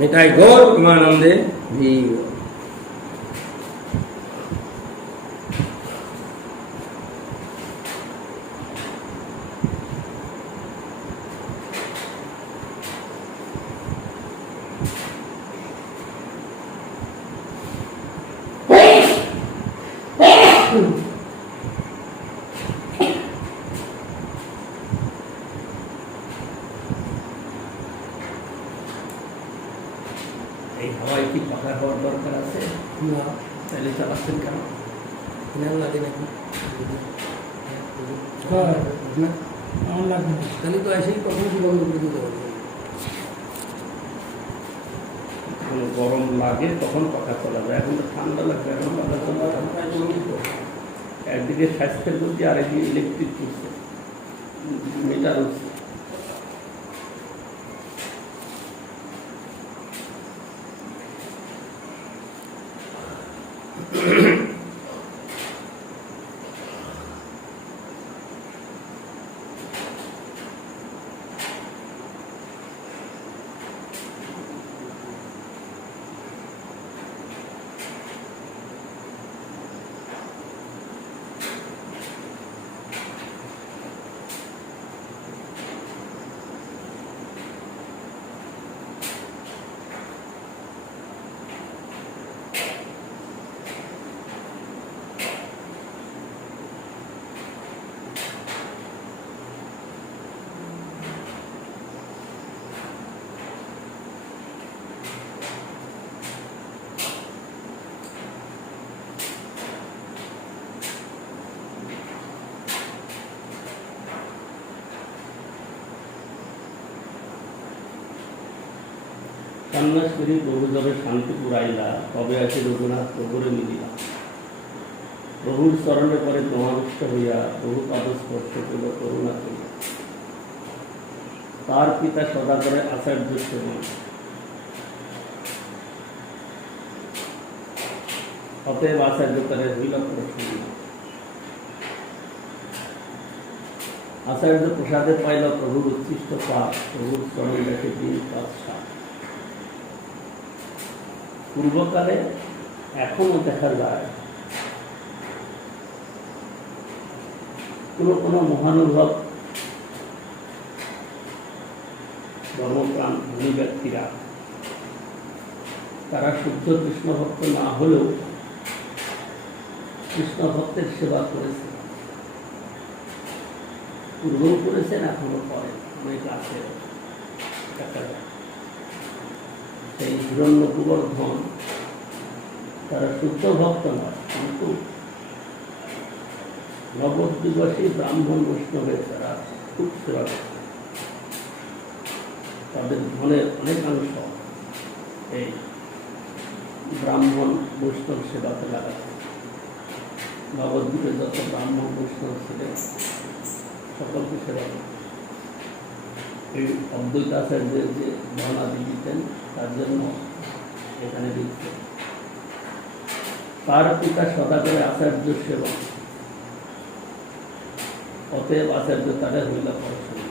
मिठाई गौर प्रेमानंदे भी এই হাওয়ায় কি পাকা হওয়ার দরকার আছে না? তাহলে চালাচ্ছেন কেন? কেন লাগে নাকি? আমার লাগবে না, তাহলে তো এসেই কখন কি বন্ধ করে দিতে হবে। গরম লাগে তখন পাখা চলা যায়, এখন তো ঠান্ডা লাগবে, এখন পাখা চলা একদিকে স্বাস্থ্যের প্রতি আরেকদিকে ইলেকট্রিক উঠছে, মিটার উঠছে। কন্যাশ্বরী প্রভু যবে শান্তি পুরাইলা তবে আছে রঘুনাথ প্রভুরে মিলিলা। প্রভুর চরণে পরে তোমাবিষ্ট হইয়া প্রভু পাদস্পর্শ করিল করুণা করিয়া। তার পিতা সদা করে আচার্য সেবন, অতএব আচার্য তারে হইল প্রসন্ন। আচার্য প্রসাদে পাইল প্রভুর উচ্ছিষ্ট পাপ, প্রভুর চরণ দেখে দিন পাঁচ সাত। পূর্বকালে এখনো দেখা যায় কোনো মহানুভব ধর্মপ্রাণ ধনী ব্যক্তিরা তারা শুদ্ধ কৃষ্ণ ভক্ত না হলেও কৃষ্ণ ভক্তের সেবা করেছে, পূর্বেও করেছেন, এখনো করেন। অনেক আছে দেখা যায় সেই হিরণ্য গোবর্ধন, তারা শুদ্ধ ভক্ত নয়, কিন্তু নবদ্বীপবাসী ব্রাহ্মণ বৈষ্ণবের তারা খুব সেবা করে। তাদের ধনের অনেকাংশ এই ব্রাহ্মণ বৈষ্ণব সেবাতে লাগাচ্ছে। নবদ্বীপে যত ব্রাহ্মণ বৈষ্ণব ছিলেন সকলকে সেবা করে। এই অদ্বৈত আচার্যের যে ধনাদি দিতেন তার জন্য এখানে দিচ্ছেন। তার পিতা সদা করে আচার্য সেবক, অতএব আচার্য তারা হইল পড়াশোনা।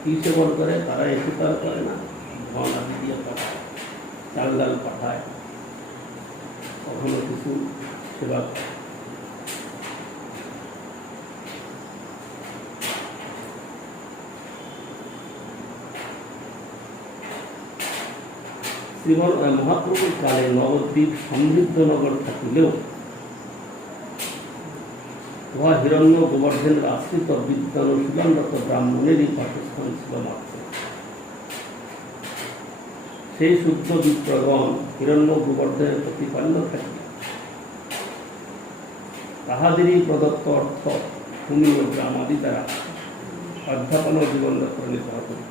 কি সেবন করে? তারা এসে তারা করে না, ধন আদি দিয়ে পাঠায়, চাল ডাল পাঠায়, কখনো কিছু সেবা করে। শ্রীমন মহাপ্রভুর কালে নবদ্বীপ সমৃদ্ধ নগর থাকিলেও উহা হিরণ্য গোবর্ধনের আশ্রিত বিদ্যান অনুশীলনরত ব্রাহ্মণেরই বাসস্থান ছিল মাত্র। সেই শুদ্ধ বিপ্রগণ হিরণ্য গোবর্ধনের প্রতিপাল্য থাকি তাহাদেরই প্রদত্ত অর্থ ভূমি ও গ্রাম আদি দ্বারা অধ্যাপন ও জীবনযাত্রা নির্বাহ করিত।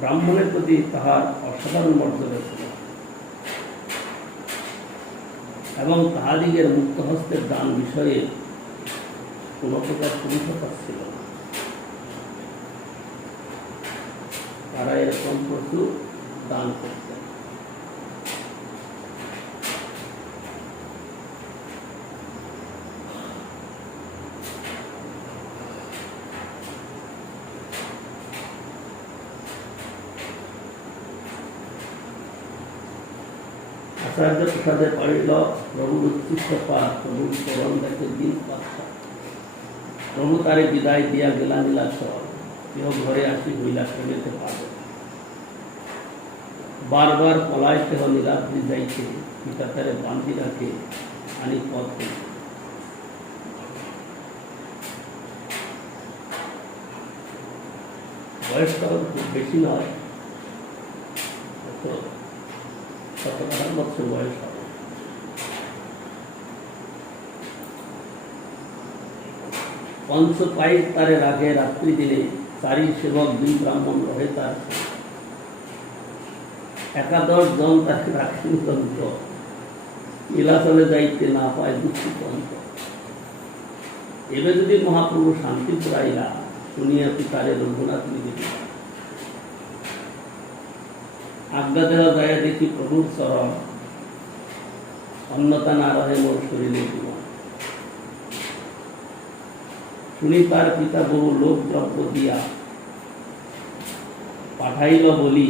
ব্রাহ্মণের প্রতি তাহার অসাধারণ মর্যাদা ছিল এবং তাহাদিগের মুক্ত হস্তের দান বিষয়ে কোন প্রকার পরিষ্কার ছিল না। তারা এরকম প্রচুর দান করতেন। আচার্য প্রসাদে পাড়িল প্রভুর উৎকৃষ্ট পাঠ, প্রভুর চরণ দেখে দিন পাচ্ছা। প্রভু তারে বিদায় দিয়া গেলা নীলাচল, কেহ ঘরে আসি হইলা ফেলিতে পারে। বারবার পলায় কেহ নীলাদ্রি যাইতে, পিতা তারে বান্ধি রাখে আনি পথ হইতে। বয়সটা খুব বেশি নয়, 17-18 বছর বয়স হবে। পঞ্চপাইক তারে রাখে রাত্রি দিনে, চারি সেবক 2 ব্রাহ্মণ রহে তার। 11 জন তাকে রাখেন তন্ত্র, নীলাচলে যাইতে না পায় দুঃখিত অন্ত। এবার যদি মহাপ্রভু শান্তি পুরাইলা শুনিয়া পিতারে রঘুনাথ নিবে। আজ্ঞা দেওয়া যায় দেখি প্রভুর চরণ, অন্যতা না রহে মোর শরীরে জীবন। শুনি তার পিতা বহু লোক দ্রব্য দিয়া পাঠাইল বলি,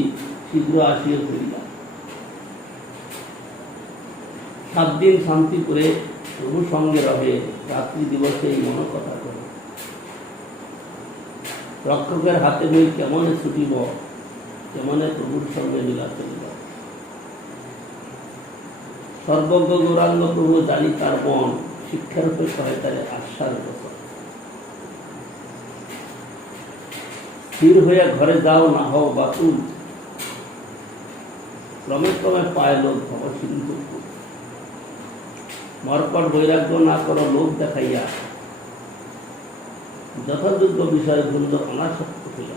শীঘ্র আসিয়া করিলা। 7 দিন শান্তি করে প্রভু সঙ্গে রহে, রাত্রি দিবসে এই মন কথা করে। রক্ষকের হাতে বই কেমনে ছুটিব, কেমনে প্রভুর সঙ্গে লীলা চলিব। সর্বজ্ঞ গৌরাঙ্গ প্রভু জানি তার বন, শিক্ষার উপর কহে তারে আশ্বাস বছর। স্থির হইয়া ঘরে যাও না হও বাতুল, ক্রমে ক্রমে পায় লোক ভব সিন্ধু। মর্কট বৈরাগ্য না করো লোক দেখাইয়া, যথাযোগ্য বিষয় ভুল অনাসক্ত হইয়া।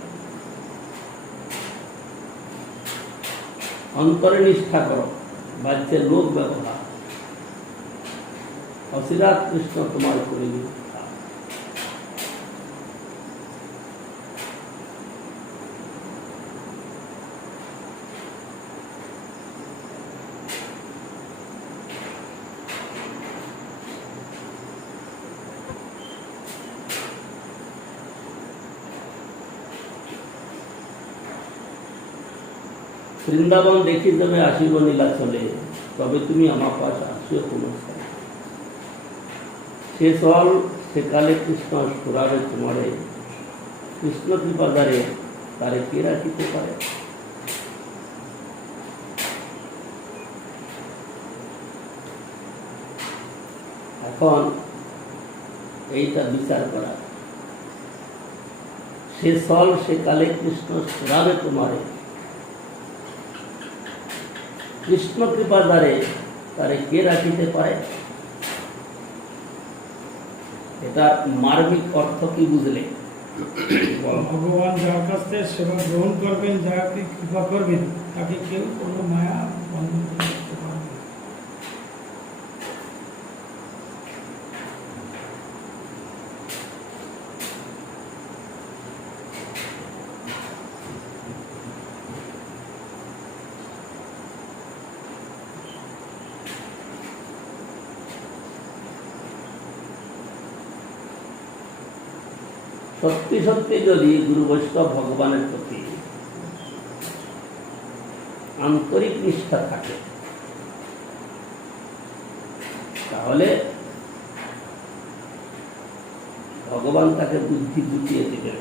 অন্তরে নিষ্ঠা করো, বাহ্যে লোক ব্যবহার, অচিরাত কৃষ্ণ তোমার করিবে। বৃন্দাবন দেখি যাবে আসিব নীলাচলে, তবে তুমি আমার পাশ আসিও কোনো স্থানে। সে চল সেকালে কৃষ্ণ সুরাবে তোমারে, কৃষ্ণ কৃপাদারে তারে কে রাখিতে পারে। এখন এইটা বিচার করা, সে চল সেকালে কৃষ্ণ সুরাবে তোমারে, কৃষ্ণ কৃপার দ্বারে তারে কে রাখিতে পারে। এটা মার্মিক অর্থ কি বুঝলে? ভগবান যার কাছ থেকে সেবা গ্রহণ করবেন, যাকে কৃপা করবেন, তাকে কেউ কোনো মায়া বন্ধন করতে পারবে না। সত্যি সত্যি যদি গুরু বৈষ্ণব ভগবানের প্রতি আন্তরিক নিষ্ঠা থাকে, তাহলে ভগবান তাকে বুদ্ধি বুঝিয়ে দিবেন।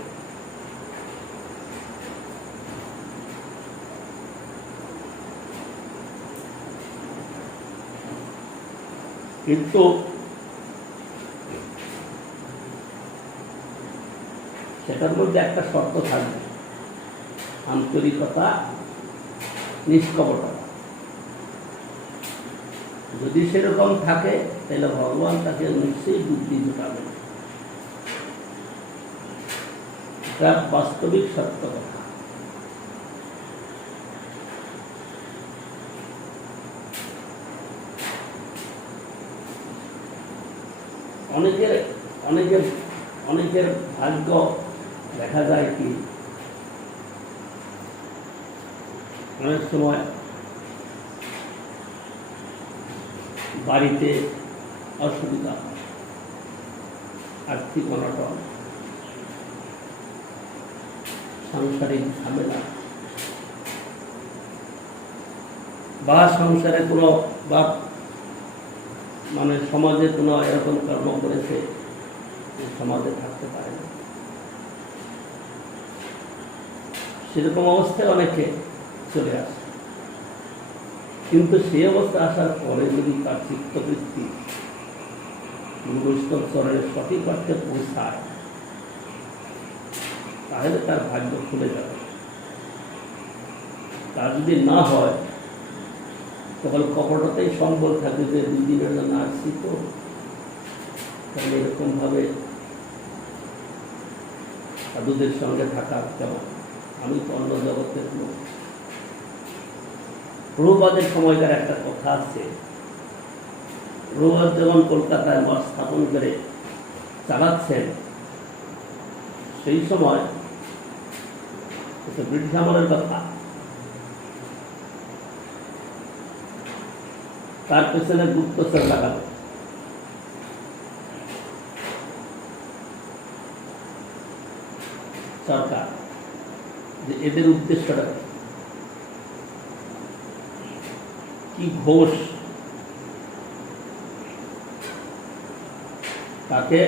কিন্তু সেটার মধ্যে একটা শর্ত থাকবে, আন্তরিকতা, নিষ্কপটতা। যদি সেরকম থাকে তাহলে ভগবান তাকে নিশ্চয়ই বুদ্ধি জোটাবেন। এটা বাস্তবিক সত্য কথা। অনেকের অনেকের অনেকের ভাগ্য দেখা যায় কি, অনেক সময় বাড়িতে অসুবিধা, আর্থিক অনটন, সাংসারিক ঝামেলা, বা সংসারে কোনো বা মানে সমাজে কোনো এরকম কর্ম করেছে যে সমাজে থাকতে পারে না। সেরকম অবস্থায় অনেকে চলে আসে, কিন্তু সেই অবস্থা আসার পরে যদি তার চিত্তবৃত্তি বৈষ্ণব চরণের সঠিক অর্থে পৌঁছায় তাহলে তার ভাগ্য খুলে যাবে। তা যদি না হয় তখন কপটতাই সম্বল থাকবে যে 2 দিনের জন্য আসছি, তো তাহলে এরকমভাবে সাধুদের সঙ্গে থাকা কেমন, আমি তো অন্য জগতের লোক। প্রভুপাদের সময়কার একটা কথা আছে, প্রভুপাদ যখন কলকাতায় মঠ স্থাপন করে চালাচ্ছেন, সেই সময় ব্রিটিশ আমলের কথা, তার পেছনে গুপ্তচর লাগালো। সরকার যে এদের উদ্দেশ্যটা কি, ঘোষ তাকে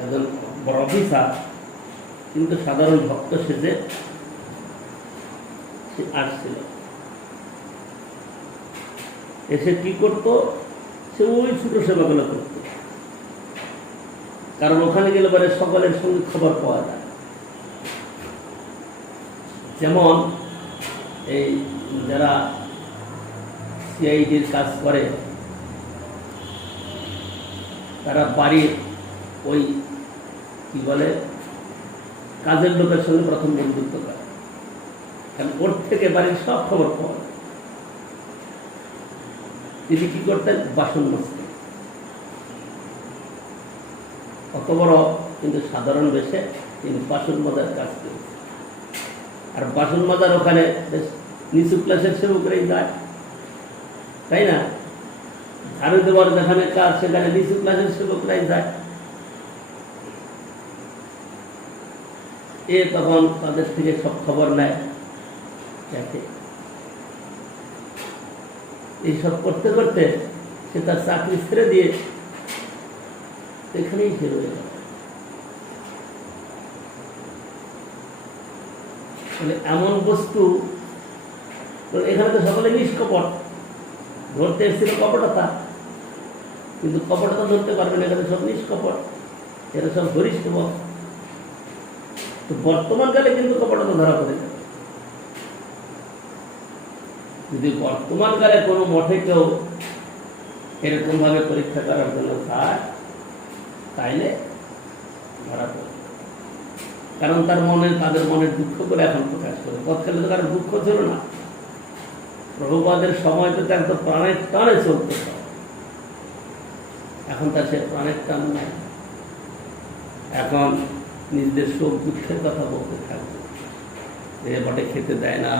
একজন বড় অফিসার কিন্তু সাধারণ ভক্ত সেজে সে আসছিল। এসে কি করতো, সে ওই ছোট সেবাগুলো করতো, কারণ ওখানে গেলে পরে সকলের সঙ্গে খবর পাওয়া যায়। যেমন এই যারা সিআইডির কাজ করে তারা বাড়ির ওই কি বলে কাজের লোকের সঙ্গে প্রথম বন্ধুত্ব করে, কারণ ওর থেকে বাড়ির সব খবর পাওয়া যায়। তিনি কি করতেন, বাসন মাজতেন। অত বড় কিন্তু সাধারণ বেশে তিনি বাসন মাজার কাজ করেছেন। আর বাসন মাজার ওখানে বেশ নিচু ক্লাসের সেবকরাই যায়, তাই না? ঝাড়ু দেওয়ার যেখানে কাজ সেখানে নিচু ক্লাসের সেবকরাই যায়। এ তখন তাদের থেকে সব খবর নেয়, দেখে। এইসব করতে করতে সে তার চাকরি ছেড়ে দিয়ে এখানেই সে রয়ে গেল। এমন বস্তু, এখানে তো সকলে নিষ্কপট, ধরতে এসেছিল কপটতা, কিন্তু কপটতা ধরতে পারবে না, এখানে সব নিষ্কপট, এরা সব ঘনিষ্ঠ। তো বর্তমানকালে কিন্তু কপটতা ধরা পড়ে যাবে। যদি বর্তমানকালে কোনো মঠে কেউ এরকম ভাবে পরীক্ষা করার জন্য যায় তাইলে ধরা পড়ে, কারণ তার তাদের মনের দুঃখ করে এখন প্রকাশ করে। তৎকালে তো কারো দুঃখ ছিল না। প্রভুপাদের সময় তো একদম প্রাণের টানে চলত, এখন তার সে প্রাণের টান নাই। এখন নিজেদের শোক দুঃখের কথা বলতে থাকবে, এরা বটে খেতে দেয় না,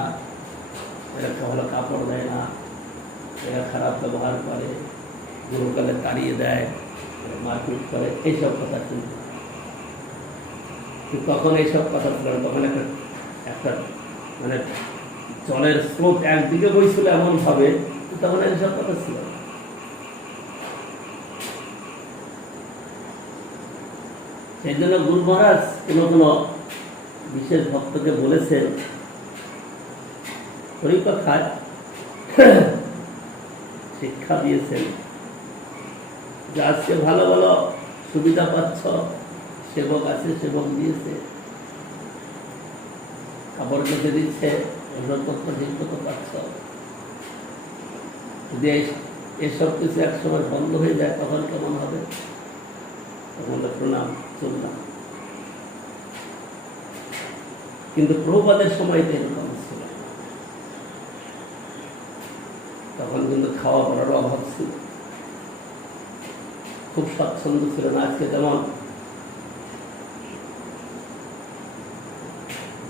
এরা ভালো কাপড় দেয় না, এরা খারাপ ব্যবহার করে, গুরুকালে তাড়িয়ে দেয়, মারপিট করে, এইসব কথা শুনতে। তখন এইসব কথা ছিল, তখন একটা মানে জলের স্রোত একদিকে বইছিল এমন ভাবে, তখন এইসব কথা ছিল। সেই জন্য গুরু মহারাজ কোনো বিশেষ ভক্তকে বলেছেন, পরিকথায় শিক্ষা দিয়েছেন যে আজকে ভালো ভালো সুবিধা পাচ্ছ, সেবক আছে, সেবক দিয়েছে, কাপড় কেটে দিচ্ছে, ওষুধপত্র ঠিক মতো পাচ্ছ। যদি এসব কিছু একসময় বন্ধ হয়ে যায় তখন কেমন হবে? তখন প্রণাম চললাম। কিন্তু প্রভুপাদের সময় তো এরকম ছিল, তখন কিন্তু খাওয়া পড়ার অভাব ছিল, খুব স্বাচ্ছন্দ্য ছিল না। আজকে যেমন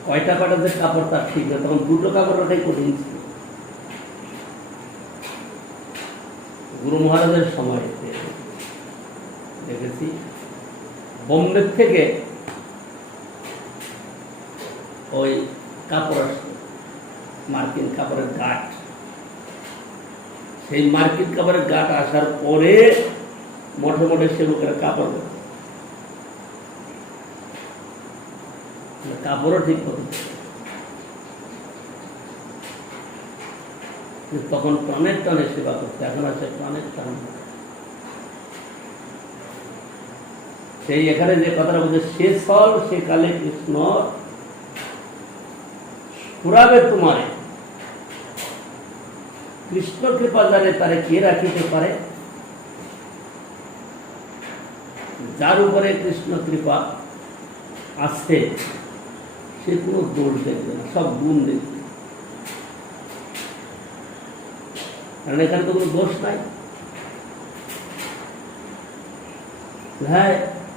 কয়টা যে কাপড় তার ঠিক না, তখন দুটো কাপড় ওটাই কঠিন ছিল। গুরু মহারাজের সময় দেখেছি বোম্বে থেকে ওই কাপড় আসতো, মার্কিন কাপড়ের গাঁট। সেই মার্কিন কাপড়ের গাঁট আসার পরে মঠে মঠে সেবকেরা কাপড় দেয়, কাপড়ও ঠিক মতো। তখন প্রাণের টানে সেবা করতে, এখন আছে প্রাণের টান। সেই এখানে যে কথাটা বলছে, সে স্থল সে কালে কৃষ্ণ ফুরাবে তোমারে, কৃষ্ণ কৃপা জানে তারে কে রাখিতে পারে। যার উপরে কৃষ্ণ কৃপা আছে সে কোনো দোষ দেখবে না, সব গুণ দেখবে। কারণ এখানে তো কোনো দোষ নাই। হ্যাঁ,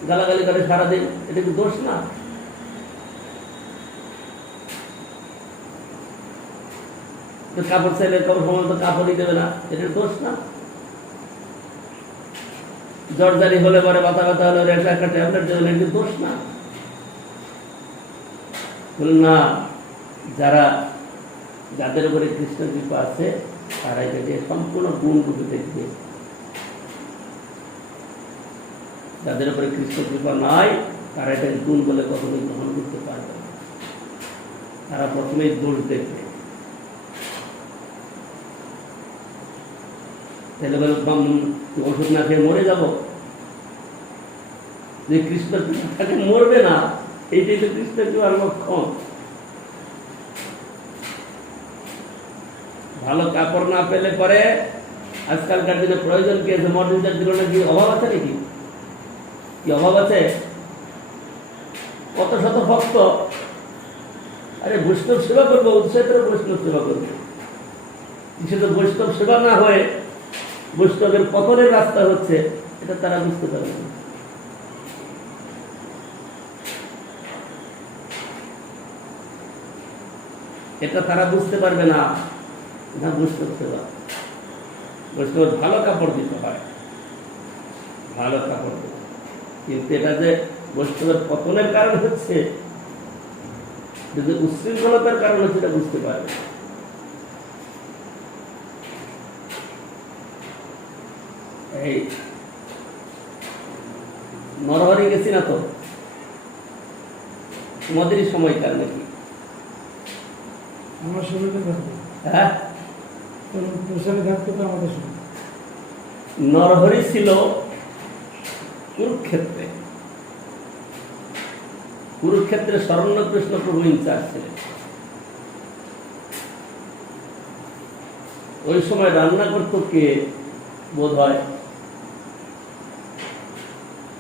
গালাগালি করে সারাদিন, এটা কি দোষ না? কাপড় চাইলে কাপড় সময় তো কাপড়ই দেবে না, এটা দোষ না? জ্বরজারি হলে পরে মাথা ব্যথা হলে একটা ট্যাবলেট দেবেন, এটা দোষ না? না, যাদের উপরে কৃষ্ণ কৃপা আছে তারা এটাকে সম্পূর্ণ গুণ রূপে দেখবে। যাদের উপরে কৃষ্ণ কৃপা নাই তারা এটাকে গুণ বলে কখনোই গ্রহণ করতে পারবে না, তারা প্রথমেই দোষ দেখবে। তাহলে বলে ওষুধ না খেয়ে মরে যাব, যে কৃষ্ণ কৃপাকে মরবে না, এইটাই তো কৃষ্ণ কৃপার লক্ষণ। ভালো কাপড় না পেলে পরে আজকালকার দিনে প্রয়োজন কি আছে? মডেলটার জীবনে কি অভাব আছে নাকি? কি অভাব আছে? কত শত ভক্ত, আরে বৈষ্ণব সেবা করবো, উৎসাহ করে বৈষ্ণব সেবা করবো, কিছু তো বৈষ্ণব সেবা না হয়ে বৈষ্ণবের পতনের রাস্তা হচ্ছে, এটা তারা বুঝতে পারে না। এটা তারা বুঝতে পারবে না। না, বৈষ্ণব সেবা, বৈষ্ণবের ভালো কাপড় দিতে হয়, ভালো কাপড় দিতে, কিন্তু এটা যে বৈষ্ণবের পতনের কারণ হচ্ছে, যদি উচ্ছৃঙ্খলতার কারণ হচ্ছে, এটা বুঝতে পারবে। এই নরহরি গেছি না তো, তোমাদেরই সময়কার নাকি? আমার শুরুতে থাকবে, হ্যাঁ, প্রসারে থাকতে তো আমাদের শুরু। নরহরি ছিল কুরুক্ষেত্রে, কুরুক্ষেত্রে শরণ্য কৃষ্ণ প্রভু ইনচার্জ ছিলেন। ওই সময় রান্না করত কে? বোধ হয়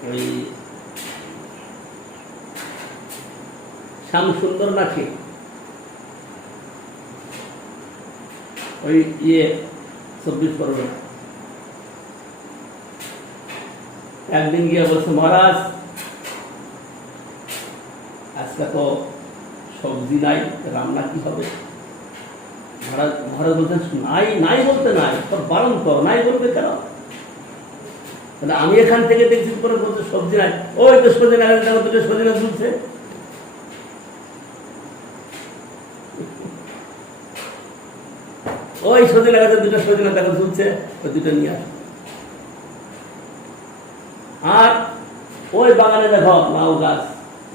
ওই শ্যাম সুন্দর নাকি ওই 24 পরগনা। একদিন গিয়ে বলছে, মহারাজ আজকে তো সবজি নাই, রান্না কি হবে? মহারাজ বলছেন, নাই বলতে নাই, সব বারণ তো, নাই বলবে কেন? আমি এখান থেকে দেখছি করে বলছে সবজি নাই, ওই তো সজিনা গাছ, দেখো দুটো সজিনা ঝুলছে। ওই সজিনা গাছের দুটো সজিনা দেখো ঝুলছে, ওই দুটো নিয়ে আস। আর ওই বাগানে দেখো লাউ গাছ,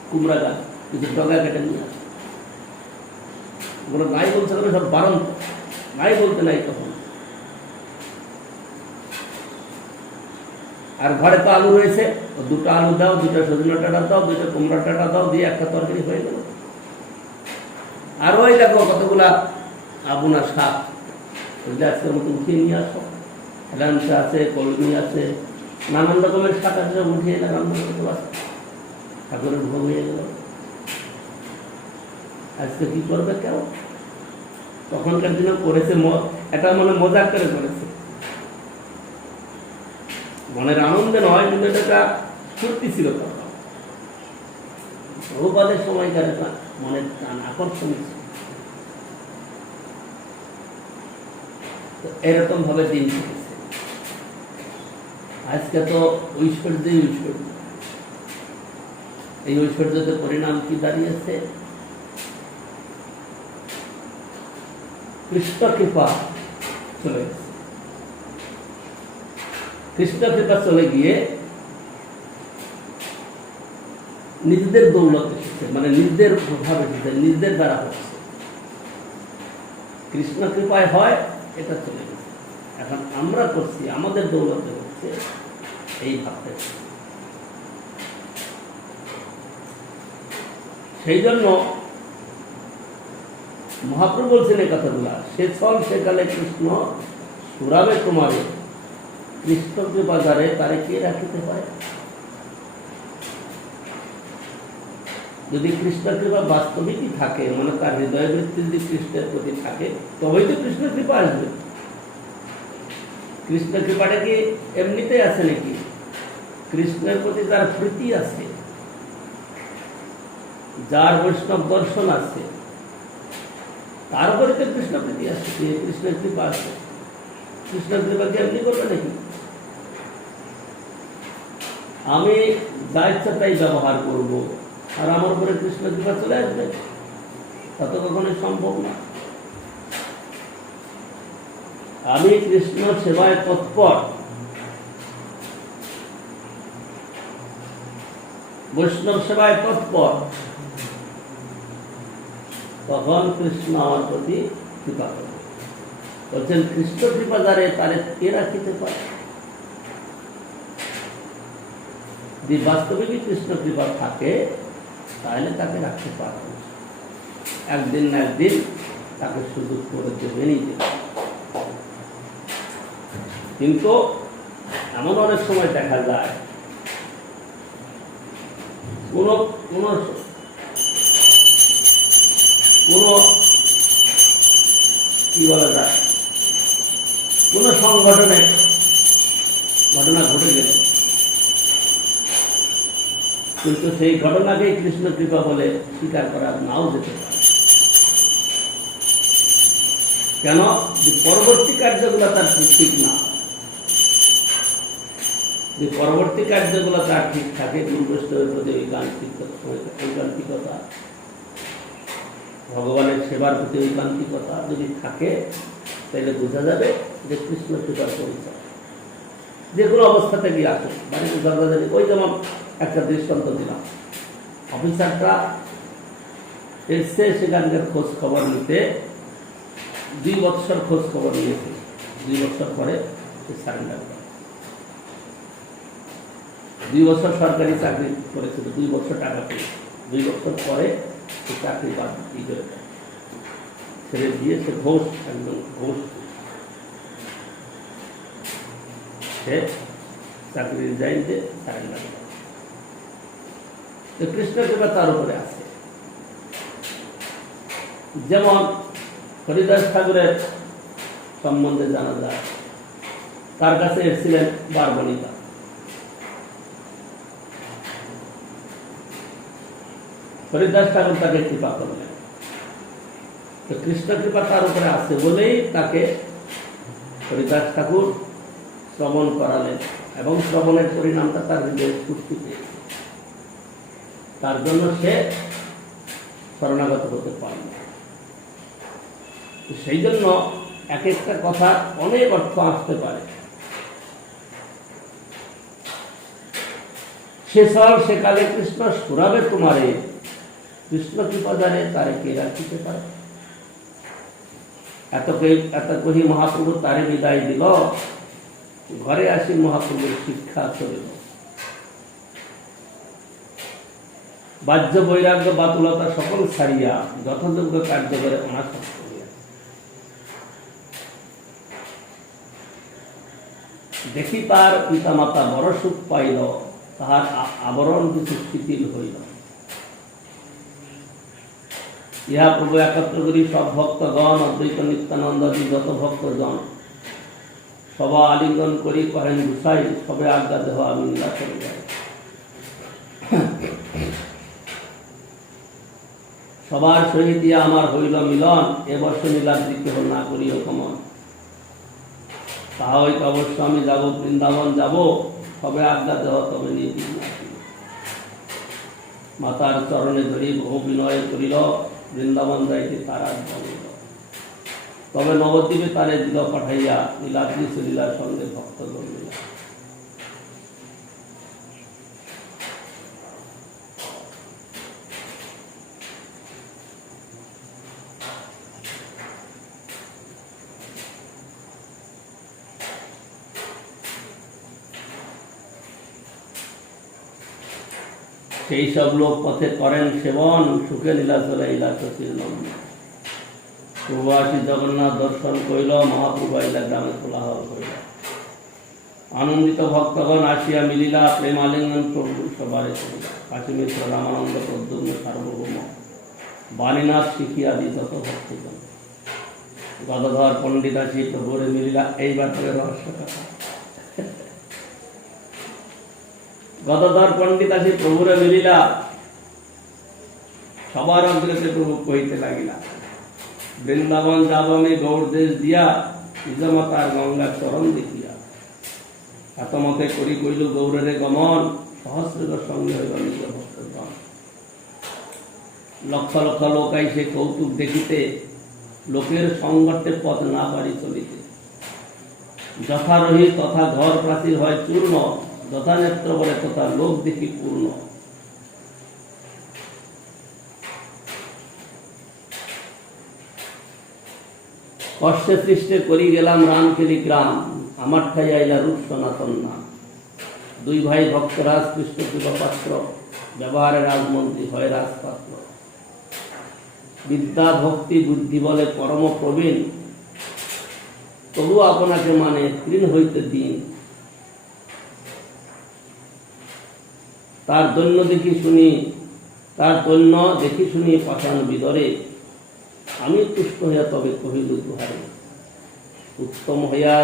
কুমড়া গাছ, কিছু ডগা কেটে নিয়ে আস। ওগুলো নাই বলছে, সব বারণ, নাই বলতে নাই তখন। আর ঘরে তো আলু রয়েছে, দুটো আলু দাও, দুটো সজনা ডাঁটা দাও, দুটো কুমড়া ডাঁটা দাও, দিয়ে একটা তরকারি হয়ে গেল। আরো ওই দেখো কতগুলা আবুনা শাক, ওইটা আজকের মতো উঠিয়ে নিয়ে আসো। হেলাংসা আছে, কলমি আছে, নানান রকমের শাক আছে, উঠিয়ে এনে রান্না করতে পারো। ঠাকুরের ভোগ হয়ে গেল। আজকে কি করবে কেউ? তখনকার দিনে করেছে, এটা মনে মজা করে করেছে, মনের আনন্দে নয়, কিন্তু এটা সত্যি ছিল। প্রভুপাদের সময়কার একটা মনের টান আকর্ষণ ছিল। এরকম ভাবে দিন কেটেছে। আজকে তো ঐশ্বর্যই ঐশ্বর্য। এই ঐশ্বর্যতে পরিণাম কি দাঁড়িয়েছে? কৃষ্ণ কৃপা চলে গেছে। কৃষ্ণ কৃপা চলে গিয়ে নিজেদের দৌলত এসেছে, মানে নিজেদের প্রভাব এসেছে, নিজেদের দ্বারা হচ্ছে। কৃষ্ণ কৃপায় হয়, এটা চলে গেছে। এখন আমরা করছি, আমাদের দৌলতে হচ্ছে, এই ভাবতে। সেই জন্য মহাপ্রভু বলছেন এই কথাগুলা, সে চল সেকালে কৃষ্ণ সুরাবে তোমারে, কৃষ্ণ কৃপাগারে তারে কে রাখিতে পারে? যদি কৃষ্ণ কৃপা বাস্তবিকই থাকে, মানে তার হৃদয় বৃত্তি যদি কৃষ্ণের প্রতি থাকে, তবেই তো কৃষ্ণ কৃপা আসবে। কৃষ্ণ কৃপাটা কি এমনিতে আছে নাকি? কৃষ্ণের প্রতি তার প্রীতি আছে, যার বৈষ্ণব দর্শন আছে, তারপরে তো কৃষ্ণ প্রীতি আছে, কৃষ্ণের কৃপা আছে। কৃষ্ণের কৃপা কি এমনি করবে নাকি? আমি যা ইচ্ছা তাই ব্যবহার করবো আর আমার উপরে কৃষ্ণ কৃপা চলে আসবে, তা তো কখনোই সম্ভব না। আমি কৃষ্ণ সেবায় তৎপর, বৈষ্ণব সেবায় তৎপর, তখন কৃষ্ণ আমার প্রতি কৃপা করবে। বলছেন কৃষ্ণ কৃপা যারে তারে কে রাখিতে পারে? যদি বাস্তবিকই কৃষ্ণ কৃপা থাকে, তাহলে তাকে রাখতে পারবে। একদিন না একদিন তাকে সুযোগ করে দেবেনই দেবে। কিন্তু এমন অনেক সময় দেখা যায় কোন কি বলা যায়, কোন সংগঠনে ঘটনা ঘটে গেল, কিন্তু সেই ঘটনাকেই কৃষ্ণ কৃপা বলে স্বীকার করা নাও যেতে পারে। কেন? যে পরবর্তী কার্যগুলো তার ঠিক না। যে পরবর্তী কার্যগুলো তার ঠিক থাকে, গুরু বৈষ্ণবের প্রতি ঐকান্তিকতা, ভগবানের সেবার প্রতি ঐকান্তিকতা যদি থাকে, তাহলে বোঝা যাবে যে কৃষ্ণ কৃপার পরিচয় যে কোনো অবস্থা থেকে আসে। বাড়িতে ঝগড়াঝাড়ি, ওই যেমন একটা দৃষ্টান্ত দিলাম, অফিসারটা এসছে সেখানকার খোঁজ খবর নিতে, 2 বছর খোঁজ খবর নিয়েছে, 2 বছর পরে সে সারেন্ডার করে। 2 বছর সরকারি চাকরি করেছিল, 2 বছর টাকা পেয়েছে, 2 বছর পরে সে চাকরি বাদ করে দেয়, ছেড়ে দিয়ে সে ঘোষ, একদম ঘোষ, সে চাকরি রিজাইন দিয়ে সারেন্ডার করে। কৃষ্ণ কৃপা তার উপরে আছে। যেমন হরিদাস ঠাকুরের সম্বন্ধে জানা যায়, তার কাছে এসেছিলেন বারবণিকা। হরিদাস ঠাকুর তাকে কৃপা করলেন। তো কৃষ্ণ কৃপা তার উপরে আছে বলেই তাকে হরিদাস ঠাকুর শ্রবণ করালেন, এবং শ্রবণের পরিণামটা তার হৃদয়ে স্ফূর্তি পেয়েছে। তার জন্য সে শরণাগত হতে পারল। সেই জন্য এক একটা কথা অনেক অর্থ আসতে পারে। সে চল সেকালে কৃষ্ণ সুরাবে তোমারে, কৃষ্ণ কৃপা জানে তারে কে রাখিতে পারে? এত কহি মহাপ্রভু তারে বিদায় দিল, ঘরে আসি মহাপ্রভুর শিক্ষা চলিল। বাহ্য বৈরাগ্য বাতুলতা সকল ছাড়িয়া যথাযোগ্য কার্য করে অনাসক্ত হইয়া দেখি তার পিতামাতা বড় সুখ পাইল, তাহার আবরণ কিছু শিথিল হইল। ইহা প্রভু একত্র করি সব ভক্তগণ অদ্বৈত নিত্যানন্দাদি যত ভক্তজন সবা আলিঙ্গন করি কহেন গুসাই, সবে আজ্ঞা দেহ আমি লীলা করে যাই। সবার সহিত ইয়া আমার হইল মিলন, এবর্ষ নীলাদ্রি কেহ না করিও কমন। তাহা হইতে অবশ্য আমি যাব, বৃন্দাবন যাব, সবে আজ্ঞা দেহ তবে নিয়ে মাতার চরণে ধরি বহু বিনয় করিল, বৃন্দাবন যাইতে তার আজ্ঞা হইল। তবে নবদ্বীপে তারে দিল পাঠাইয়া, নীলাদ্রি লীলার সঙ্গে ভক্ত জন্মিলা। সেই সব লোক পথে করেন সেবন, সুখে নীলাচলে ইলাচশীল নন্দন। প্রবাসী জগন্নাথ দর্শন কইল, মহাপ্রভু আইলা গ্রামে কোলাহল কইল। আনন্দিত ভক্তগণ আসিয়া মিলিলা, প্রেম আলিঙ্গন প্রভু সবারে করিল। কাশী মিশ্র, রামানন্দ, প্রদ্যুম্ন, সার্বভৌম, বাণীনাথ শিখিয়াদি যত ভক্তগণ। গদাধর পণ্ডিত আসি প্রভুরে মিলিলা। এইবার তবে রহস্য কথা। গদাধর পণ্ডিত আসি প্রভুরে মিলিলা, সবার অগ্রতে প্রভু কইতে লাগিলা, বৃন্দাবন যাব আমি গৌর দেশ দিয়া, নিজমাতার গঙ্গা চরণ দেখিয়া। এতমতে করি কইল গৌরের গমন, সহস্রের সঙ্গে হইল নিজ ভক্তগণ। লক্ষ লক্ষ লোক আইসে কৌতুক দেখিতে, লোকের সংঘর্ষে পথ না পারি চলিতে। যথারহি তথা ঘর প্রাচীর হয় চূর্ণ, যথা নেত্র বলে তথা লোক দেখি পূর্ণ। কষ্টে সৃষ্টে করি গেলাম রামকেলি গ্রাম, আমার ঠাই আইলা রূপ সনাতন নাম। দুই ভাই ভক্তরাজ কৃষ্ণ কৃপাপাত্র, ব্যবহারে রাজমন্ত্রী হয় রাজপাত্র। বিদ্যা ভক্তি বুদ্ধি বলে পরম প্রবীণ, তবু আপনাকে মানে তৃণ হইতে দিন। তার দৈন্য দেখি শুনি পাষাণ বিদরে, আমি তুষ্ট হইয়া তবে কহিল দুহারে। উত্তম হইয়া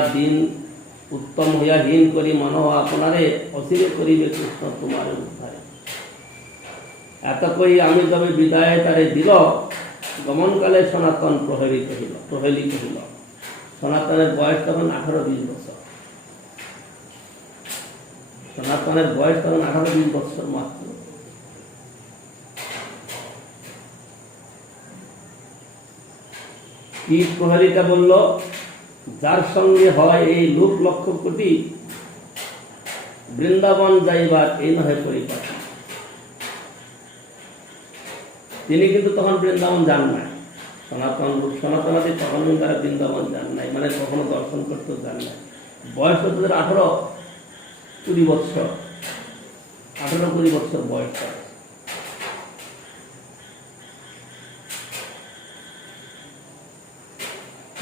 হীন করি মানব আপনারে, অচিরে করিবে কৃষ্ণ তোমার উদ্ধারে। এত কই আমি তবে বিদায় তারে দিল, গমনকালে সনাতন প্রহরী কহিল। সনাতনের বয়স তখন 18-20 বছর। সনাতনের বয়স তখন 18-20 বছর মাত্র। কি প্রহরীটা বলল, যার সঙ্গে হয় এই লোক লক্ষ কোটি, বৃন্দাবন যাইবার এই নহে পরিপাটি। তিনি কিন্তু তখন বৃন্দাবন যান নাই। সনাতনাদি তখন তারা বৃন্দাবন যান নাই, মানে কখনো দর্শন করতেও যান নাই। বয়স হচ্ছে 18-20 বছর, 18-20 বছর বয়স।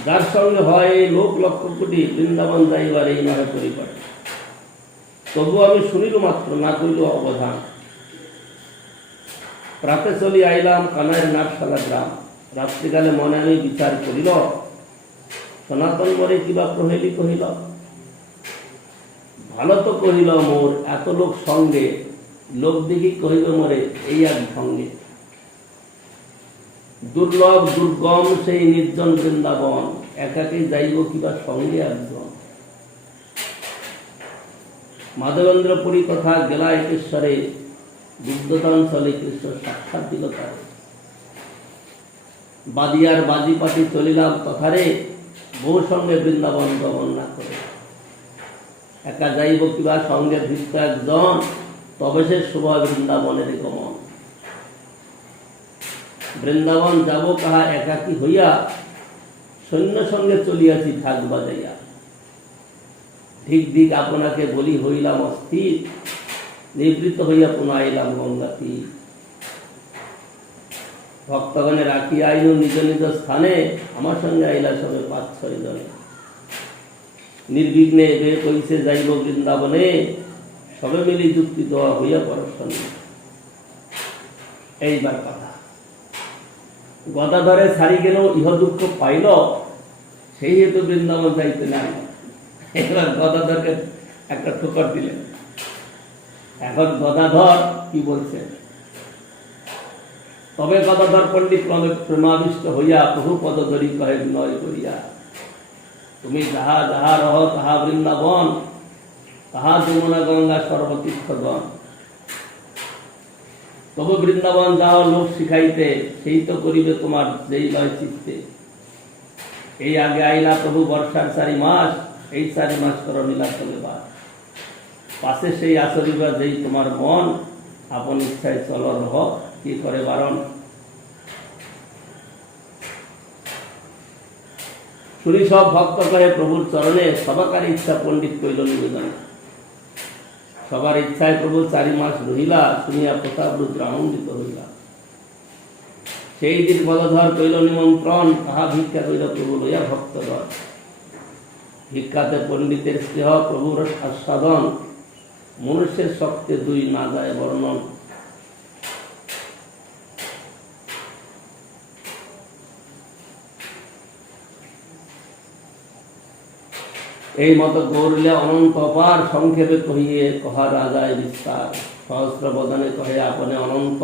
যার সঙ্গে হয় এই লোক লক্ষ কোটি, বৃন্দাবন যাইবার এই নহে পরিপাটি। তবু আমি শুনিল মাত্র, না করিল অবধান। প্রাতে চলি আইলাম কানাইয়ের নাটশালা গ্রাম, রাত্রিকালে মনে আমি বিচার করিল, সনাতন মরে কিবা প্রহেলি কহিল। ভালো তো কহিল মোর এত লোক সঙ্গে, লোক দেখি কহিল মরে এই এক সঙ্গে। দুর্লভ দুর্গম সেই নির্জন বৃন্দাবন, একাকে যাইব কিবা সঙ্গে একজন। মাধবেন্দ্র পুরী কথা গেলা একেশ্বরে, বুদ্ধদান চলে কৃষ্ণ সাক্ষাৎ দিল তারে। বাদিয়ার বাজি পাটি চলিলাম তথারে, বহু সঙ্গে বৃন্দাবন গমন না করে। একা যাইব কিবা সঙ্গে ধৃষ্ট একজন, তবে সে শুভ বৃন্দাবনের গমন। বৃন্দাবন যাব কাহা একাকী হইয়া, সৈন্য সঙ্গে চলিয়াছি ঢাক বাজাইয়া। ধিক ধিক আপনাকে বলি হইলাম অস্থির, নিবৃত্ত হইয়া পুনঃ আইলাম গঙ্গা তীর। ভক্তগণে রাখি আইনু নিজ নিজ স্থানে, আমার সঙ্গে আইলা সবে 5-6 জনে। নির্বিঘ্নে বে কইছে যাইব বৃন্দাবনে, সবে মিলি যুক্তি দেওয়া হইয়া পরশনে। এইবার কথা, গদাধরে ছাড়ি গেল, ইহ দুঃখ পাইল, সেই হেতু বৃন্দাবন যাইতে নাই। এবার গদাধরকে একটা ঠোকর দিলেন। এখন গদাধর কি বলছেন? তবে গদাধর পণ্ডিত প্রেমাবিষ্ট হইয়া প্রভু পদধরি কহে বিনয় করিয়া, তুমি যাহা যাহা রহ তাহা বৃন্দাবন, তাহা যমুনা গঙ্গা সর্বতীর্থগণ। তবু বৃন্দাবন যাও লোক শিখাইতে, সেই তো করিবে তোমার যেই লয় চিত্তে। এই আগে আইলা প্রভু বর্ষার 4 মাস, এই 4 মাস কর লীলা চলে বাস। পাশে সেই আসরিবা যেই তোমার মন, আপন ইচ্ছায় চল রহ, কি করে বারণ। শুনি সব ভক্ত কহে প্রভুর চরণে, সবাকার ইচ্ছা পণ্ডিত কইল নিবেদন। সবার ইচ্ছায় প্রভু 4 মাস রহিলা, শুনিয়া প্রতাপ রুদ্র আনন্দিত হইলা। সেই দিন গদাধর কইল নিমন্ত্রণ, তাহা ভিক্ষা কইল প্রভু লইয়া ভক্তগণ। ভিক্ষাতে পণ্ডিতের স্নেহ, প্রভুর আস্বাদন, মনুষ্যের শক্তে 2 না যায় বর্ণন। এই মতো গৌরলে অনন্ত অপার, সংক্ষেপে কহিয়ে কহা রাজায় বিস্তার। সহস্র বদনে কহে আপনে অনন্ত,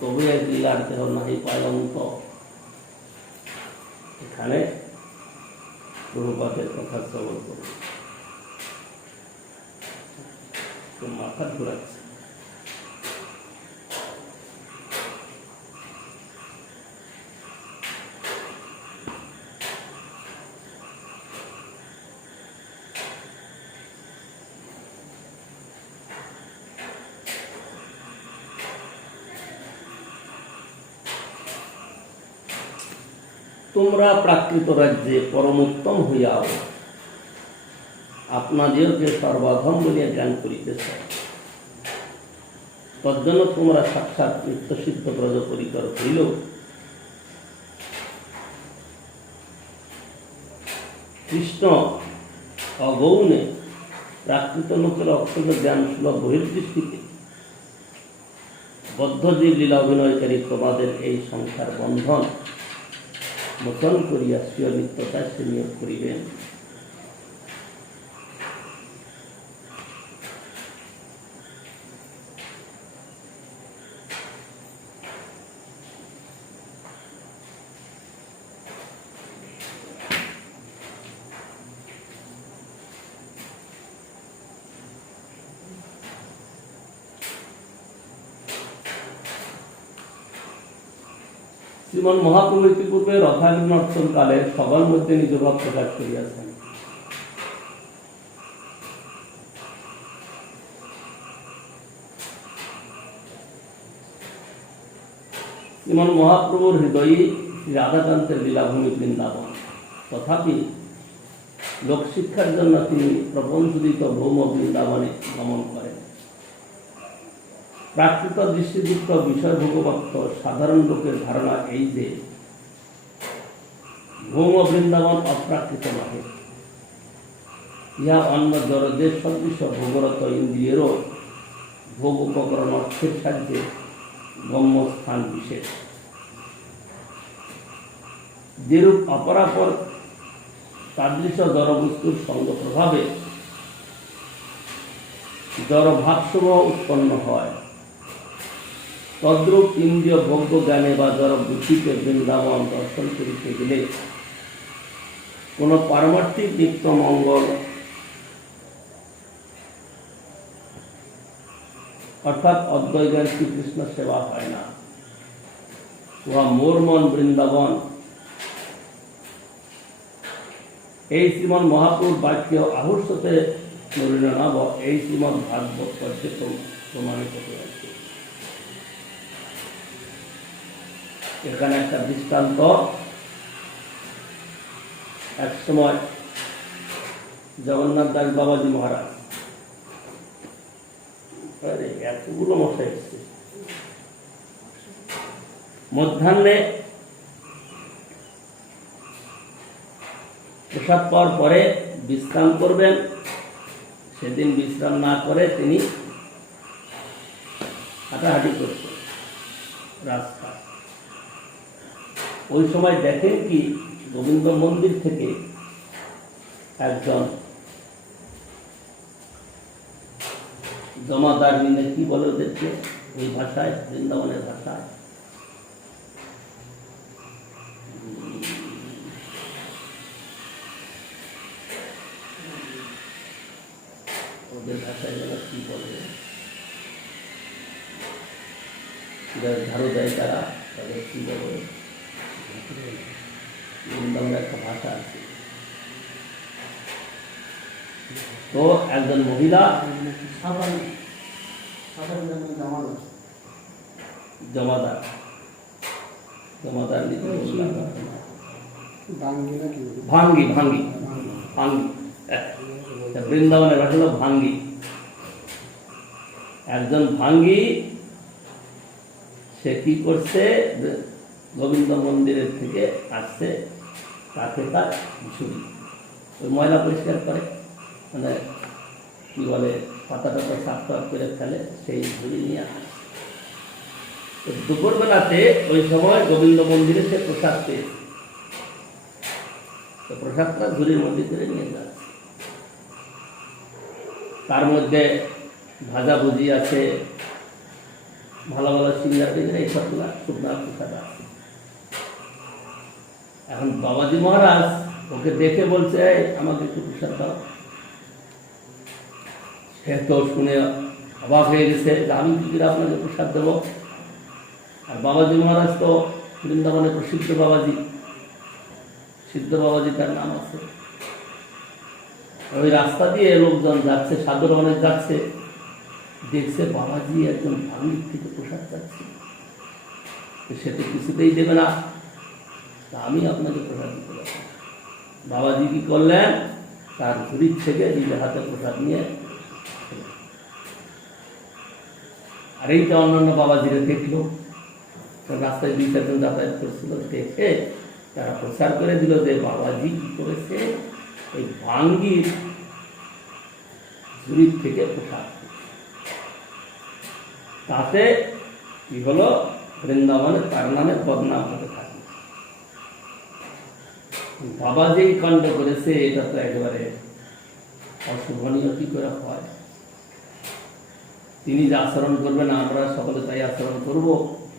তবু এক লীলার দেহ নাহি পায়ন্ত। এখানে প্রভুপাদের কথা শ্রবণ করুন। মাথা ঘুরাচ্ছে। তোমরা প্রাকৃত রাজ্যে পরমোত্তম হইয়াও, আপনাদেরকে সর্বাধম বলিয়া জ্ঞান করিতেছ। তজ্জন্য তোমরা সাক্ষাৎ নিত্যসিদ্ধ ব্রজ পরিকর হইল। কৃষ্ণ অগৌণে প্রাকৃত লোকের অক্ষত জ্ঞান সুলভ বহির্দৃষ্টিতে বদ্ধজীব লীলা অভিনয়কারী প্রমাদের এই সংসার বন্ধন মোচন করিয়া স্বীয় নিত্যতায় সে নিয়োগ করিবেন। শ্রীমন মহাপ্রভু ইতিপূর্বে রথাগ্নর্তন কালে সবার মধ্যে নিজ ভাব প্রকাশ করিয়াছেন। শ্রীমন মহাপ্রভুর হৃদয়ী শ্রী রাধাকান্তের লীলাভূমি বৃন্দাবন। তথাপি লোকশিক্ষার জন্য তিনি প্রপঞ্চদিত ভৌম বৃন্দাবনে গমন করেন। প্রাকৃত দৃষ্টিযুক্ত বিষয় ভোগভক্ত সাধারণ লোকের ধারণা এই যে ভৌম বৃন্দাবন অপ্রাকৃত নহে, ইহা অন্য জড়দের সদৃশ ভোগরত ইন্দ্রিয়েরও ভোগ উপকরণ অর্থের সাহায্যে গম্যস্থান বিশেষ। যেরূপ অপরাপর তাদৃশ জড়বস্তুর সঙ্গ প্রভাবে জড় ভাবসমূহ উৎপন্ন হয়, তদ্রূপ ইন্দ্রিয় ভোগ্য জ্ঞানে বা জড় বুদ্ধিকে বৃন্দাবন দর্শন করিতে গেলে কোন পারমার্থিক নিত্য মঙ্গল অর্থাৎ অদ্বৈতের শ্রীকৃষ্ণ সেবা হয় না। উহা মোর মন বৃন্দাবন। এই শ্রীমন মহাপুর বাক্য আহুষ্যতে নব এই শ্রীমদ ভাগবত পর্যন্ত প্রমাণিত হয়েছে। এখানে একটা দৃষ্টান্ত, এক সময় জগন্নাথ দাস বাবাজি মহারাজ, এতগুলো মশাই এসছে, মধ্যাহ্নে প্রসাদ পাওয়ার পরে বিশ্রাম করবেন। সেদিন বিশ্রাম না করে তিনি হাঁটাহাঁটি করছেন রাস্তা। ওই সময় দেখেন কি গোবিন্দ মন্দির থেকে একজন জমাদার মিলে কি বলে ওদেরকে ওই ভাষায়, বৃন্দাবনের ভাষায়, ওদের ভাষায় যেন কি বলে, ঝাড়ু দেয় তারা, তাদের কি বলে, বৃন্দাবনের একটা ভাষা আছে। তো একজন মহিলা জমাদার ভাঙ্গি ভাঙ্গি ভাঙ্গি, বৃন্দাবনের ভাষা হলো ভাঙ্গি। একজন ভাঙ্গি সে কি করছে, গোবিন্দ মন্দিরের থেকে আসছে, তাকে তার ঝুড়ি ওই ময়লা পরিষ্কার করে, মানে কি বলে পাতা টাতা সাফ টাফ করে ফেলে, সেই ঝুড়ি নিয়ে আসে। দুপুরবেলাতে ওই সময় গোবিন্দ মন্দিরে সে প্রসাদ পেয়েছে, তো প্রসাদটা ঝুড়ির মধ্যে করে নিয়ে যাচ্ছে। তার মধ্যে ভাজা ভুজি আছে, ভালো ভালো সিঙ্গার টিঙ্গার এইসবগুলা শুকনার প্রসাদ আছে। এখন বাবাজি মহারাজ ওকে দেখে বলছে আমাকে একটু প্রসাদ দাও। সে তো শুনে অবাক হয়ে গেছে যে আমি কি করে আপনাকে প্রসাদ দেবো। আর বাবাজি মহারাজ তো বৃন্দাবনের প্রসিদ্ধ বাবাজি, সিদ্ধ বাবাজি তার নাম আছে। ওই রাস্তা দিয়ে লোকজন যাচ্ছে, সাধুরা অনেক যাচ্ছে, দেখছে বাবাজি একজন ভাঙ্গির থেকে প্রসাদ যাচ্ছে, সে তো কিছুতেই দেবে না, আমি আপনাকে প্রসাদ দিতে পারি। বাবাজি কি করলেন, তার ঝুড়ির থেকে নিজের হাতে প্রসাদ নিয়ে, আর এইটা অন্যান্য বাবাজিরা দেখলো, রাস্তায় 2-4 জন যাতায়াত করছিল, দেখে তারা প্রচার করে দিল যে বাবাজি কি করেছে, এই ভাঙ্গির ঝুড়ির থেকে প্রসাদ। তাতে কি হলো, বৃন্দাবনে তার নামে বদনাম হতে থাকে। বাবাজি কাণ্ড করেছে, এটা তো একেবারে অশুভনীয় কি করে হয়। তিনি যে আচরণ করবেন আমরা সকলে তাই আচরণ করব,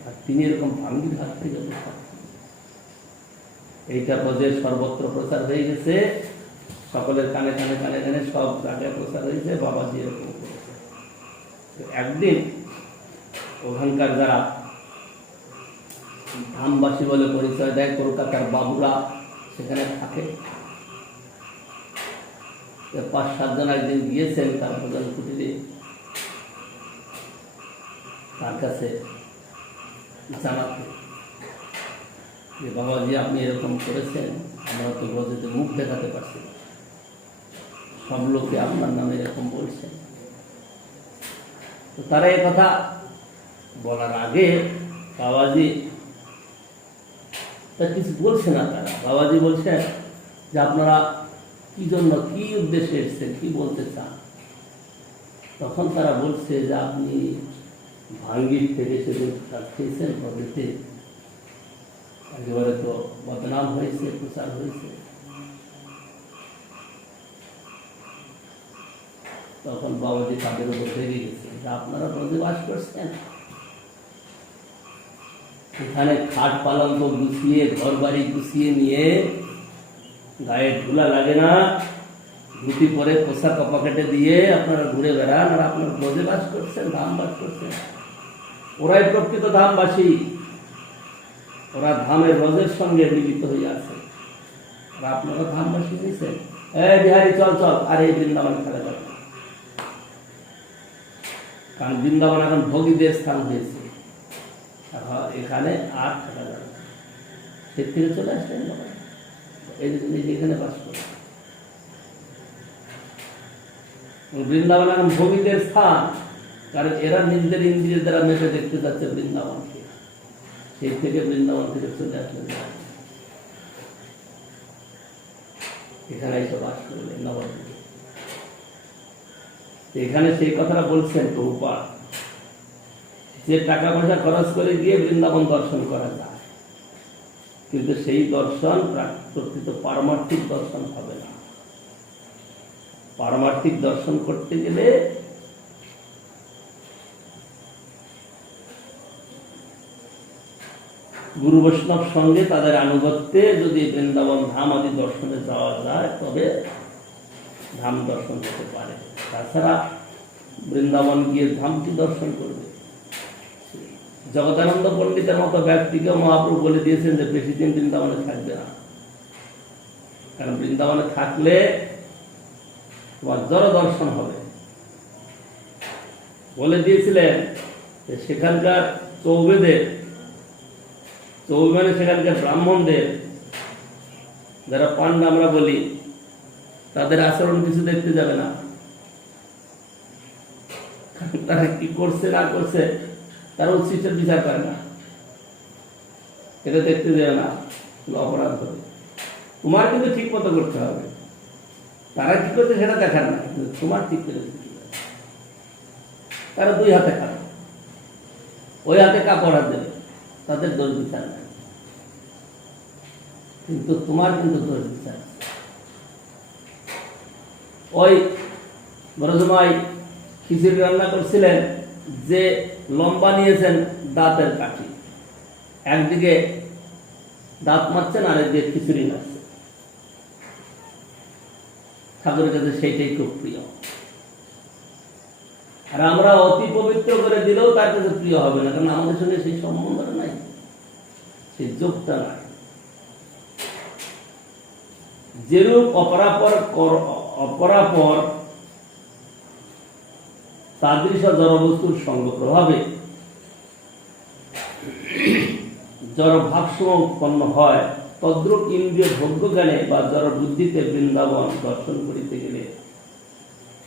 আর তিনি এরকম ভাঙ্গির হাত থেকে প্রসাদ। এইটা প্রজের সর্বত্র প্রচার হয়ে গেছে, সকলের কানে কানে কানে কানে সব জায়গায় প্রচার হয়েছে, বাবাজি এরকম করেছে। একদিন ওখানকার যারা ধামবাসী বলে পরিচয় দেয়, কলকাতার বাবুরা সেখানে থাকে, 5-7 জন একদিন গিয়েছেন তার প্রধান কুটিরে, তার কাছে জানাতে যে বাবাজি আপনি এরকম করেছেন, আমরা তো ব্রজেতে মুখ দেখাতে পারছি না, সব লোকে আপনার নামে এরকম বলছেন। তো তারা এই কথা বলার আগে বাবাজি তা কিছু বলছে না, তারা বাবাজি বলছেন যে আপনারা কি জন্য, কি উদ্দেশ্যে এসেছেন, কি বলতে চান। তখন তারা বলছে যে আপনি ভাঙ্গির থেকে সেদিন প্রসাদ খেয়েছেন, ব্রজেতে একেবারে তো বদনাম হয়েছে, প্রচার হয়েছে। তখন বাবাজি তাদের উপর রেগে গেছে যে আপনারা ব্রজে বাস করছেন, এখানে খাট পালঙ্ক গুছিয়ে, ঘর বাড়ি গুছিয়ে নিয়ে, গায়ে ধুলা লাগে না, ধুতি পরে পোশাক পকেটে দিয়ে আপনারা ঘুরে বেড়ান, আর আপনারা ব্রজে বাস করছেন, ধাম বাস করছেন। ওরাই প্রকৃত ধামবাসী, ওরা ধামের ব্রজের সঙ্গে মিলিত হয়ে আছে, আর আপনারা ধামবাসী হয়েছেন। এই বিহারি চল চল, আর এই বৃন্দাবন খেলা যাবে, কারণ বৃন্দাবন এখন ভোগীদের স্থান হয়েছে, এখানে আর থাকা যাবে না। সে থেকে চলে আসলেন বাবা, এই যেখানে বাস করে। বৃন্দাবন এখন ভোগীদের স্থান, কারণ এরা নিজেদের ইন্দ্রিয়ের দ্বারা মেপে দেখতে যাচ্ছে বৃন্দাবনকে। সেই থেকে বৃন্দাবন থেকে চলে আসলেন, এখানে এসে বাস করলেন নবদ্বীপে। এখানে সেই কথাটা বলছেন প্রভুপাদ, যে টাকা পয়সা খরচ করে গিয়ে বৃন্দাবন দর্শন করা যায়, কিন্তু সেই দর্শন প্রকৃত পারমার্থিক দর্শন হবে না। পারমার্থিক দর্শন করতে গেলে গুরু বৈষ্ণব সঙ্গে তাদের আনুগত্যে যদি বৃন্দাবন ধাম আদি দর্শনে যাওয়া যায় তবে ধাম দর্শন হতে পারে। তাছাড়া বৃন্দাবন গিয়ে ধাম কি দর্শন করবে? জগদানন্দ পণ্ডিতের মতো ব্যক্তিকে মহাপ্রভু বলে দিয়েছেন যে বেশি দিন বৃন্দাবনে থাকবে না, কারণ বৃন্দাবনে থাকলে তোমার জড় দর্শন হবে। বলে দিয়েছিলেন যে সেখানকার চৌবেদের, চৌবে মানে সেখানকার ব্রাহ্মণদের, যারা পান্ডা আমরা বলি, তাদের আচরণ কিছু দেখতে যাবে না। তারা কি করছে না করছে তারা উচ্ছিষ্টের বিচার করে না, এটা দেখতে যাবে না, অপরাধ হবে। তোমার কিন্তু ঠিক মতো করতে হবে, তারা কি করছে সেটা দেখার না, কিন্তু তোমার ঠিক করে দিতে হবে। তারা দুই হাতে খাবে, ওই হাতে কাপড় হাত দেবে, তাদের দোষ বিচার নাই, কিন্তু তোমার কিন্তু দোষ বিচার। ওই বড়জমাই খিচুড়ি রান্না করছিলেন, যে লম্বা নিয়েছেন দাঁতের কাঠি, একদিকে দাঁত মারছেন আর একদিকে খিচুড়ি মারছে। ঠাকুরের কাছে সেইটাই খুব প্রিয়, আর আমরা অতি পবিত্র করে দিলেও তার কাছে প্রিয় হবে না, কারণ আমাদের সঙ্গে সেই সম্বন্ধটা নাই, সেই যোগটা নাই। যেরূপ অপরাপর তাদৃশ জড়বস্তুর সঙ্গ প্রভাবে জড় ভাবসমূহ উৎপন্ন হয়, তদ্রূপ ইন্দ্রিয় ভোগ্য জ্ঞানে বা জড় বুদ্ধিতে বৃন্দাবন দর্শন করিতে গেলে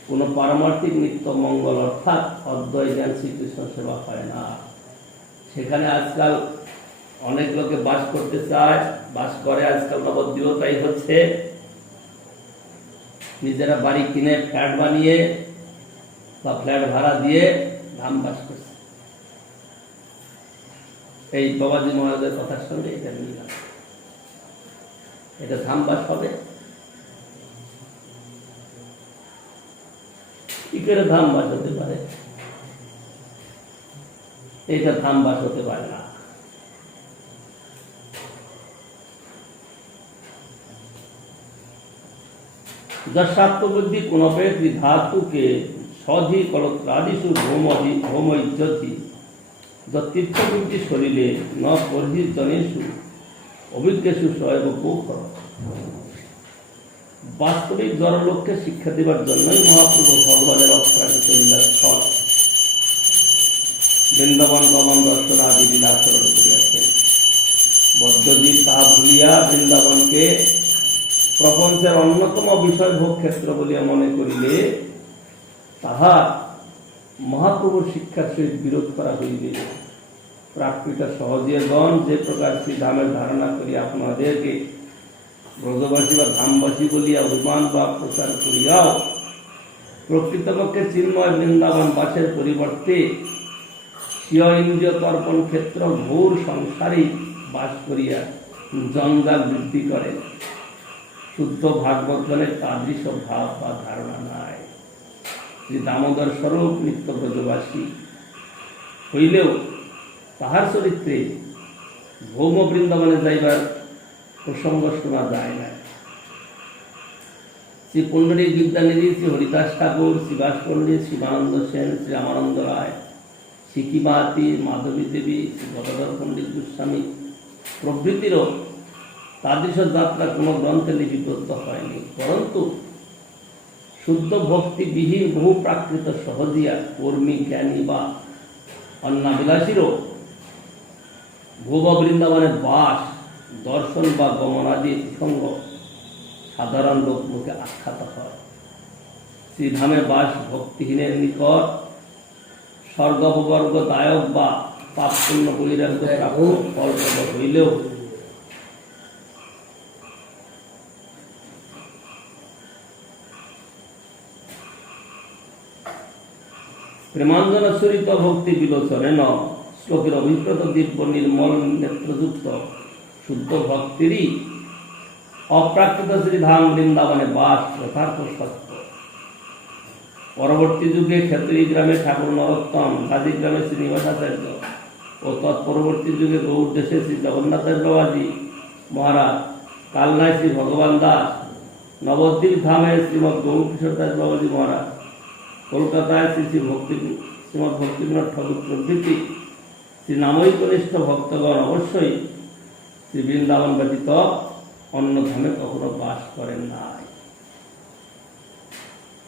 কোন পারমার্থিক নিত্য মঙ্গল অর্থাৎ অদ্বয় জ্ঞান শ্রীকৃষ্ণ সেবা হয় না। সেখানে আজকাল অনেক লোকে বাস করতে চায়, বাস করে, আজকাল নবদ্বীপটাই হচ্ছে, নিজেরা বাড়ি কিনে ফ্ল্যাট বানিয়ে বা ফ্ল্যাট ভাড়া দিয়ে ধাম বাস করছে। এই বাবাজি মহারাজের কথার সঙ্গে এটা মিল আছে, এটা ধাম বাস হবে। কি করে ধাম বাস হতে পারে? এটা ধাম বাস হতে পারে না। যশাত্মবুদ্ধি কোনপে ত্রিধাতুকে সধি কলত্রাদিষু ভৌমজ্জতি যতীর্থবুদ্ধি শরীরে ন পরিজনেষু অভিজ্ঞেষু সয়ব গোখর। বাস্তবিক জড়লোককে শিক্ষা দেবার জন্যই মহাপ্রভু ভগবানের অপ্রাকৃত লীলাস্থল বৃন্দাবন গমন দর্শন আদি লীলা আচরণ করিয়াছেন। বদ্ধজীব তাহা ভুলিয়া বৃন্দাবনকে প্রপঞ্চের অন্যতম বিষয় ভোগ ক্ষেত্র বলিয়া মনে করিলে তাহা মহাপ্রভুর শিক্ষার সহিত বিরোধ করা হইবে। প্রাকৃত সহজীয়গণ যে প্রকার শ্রীধামের ধারণা করি আপনাদেরকে ব্রজবাসী বা ধামবাসী বলিয়া অভিমান বা প্রচার করিয়াও প্রকৃতপক্ষে চিন্ময় বৃন্দাবন বাসের পরিবর্তে স্বীয় ইন্দ্রিয় তর্পণ ক্ষেত্র ঘোর সংসারী বাস করিয়া জঞ্জাল বৃদ্ধি করে। শুদ্ধ ভাগবতগণের তাদৃশ ভাব বা ধারণা নাই। শ্রী দামোদর স্বরূপ নিত্য ব্রজবাসী হইলেও তাহার চরিত্রে ভৌম বৃন্দাবনে যাইবার প্রসঙ্গ শোনা যায় না। শ্রী পুণ্ডরীক বিদ্যানিধি, শ্রী হরিদাস ঠাকুর, শ্রীবাস পণ্ডিত, শিবানন্দ সেন, শ্রী রামানন্দ রায়, সিকি মাহাতি, মাধবী দেবী, শ্রী গদাধর পণ্ডিত গোস্বামী প্রভৃতিরও তাদৃশ যাত্রা কোনো গ্রন্থে লিপিবদ্ধ হয়নি, পরন্তু শুদ্ধ ভক্তিবিহীন বহু প্রাকৃত সহজিয়া কর্মী জ্ঞানী বা অন্নাবিলাসীরও ভুব বৃন্দাবনের বাস দর্শন বা গমনাদি প্রসঙ্গ সাধারণ লোক মুখে আখ্যাত হয়। শ্রীধামে বাস ভক্তিহীনের নিকট স্বর্গবর্গদায়ক বা পাপ পুণ্য বৈরাগ্য প্রাপ্ত ফল প্রবল হইলেও প্রেমাঞ্জন চরিত ভক্তি বিলোচনেন শ্লোকের অভিপ্রেত দিব্য নির্মল নেত্রযুক্ত শুদ্ধ ভক্তিরই অপ্রাকৃত শ্রীধাম বৃন্দাবনে বাস যথার্থ সত্য। পরবর্তী যুগে ক্ষেত্রী গ্রামে ঠাকুর নরোত্তম, গাজী গ্রামে শ্রীনিবাসাচার্য ও তৎপরবর্তী যুগে গৌড় দেশে শ্রী জগন্নাথের বাবাজি মহারাজ, কালনায় শ্রী ভগবান দাস, নবদ্বীপ ধামে শ্রীমৎ গৌর কিশোর দাস বাবাজি মহারাজ, কলকাতায় শ্রী শ্রীমৎ ভক্তিবিনোদ ঠাকুর প্রভৃতি শ্রী নামৈকনিষ্ঠ ভক্তগণ অবশ্যই শ্রী বৃন্দাবন ব্যতীত অন্য ধামে কখনো বাস করেন নাই।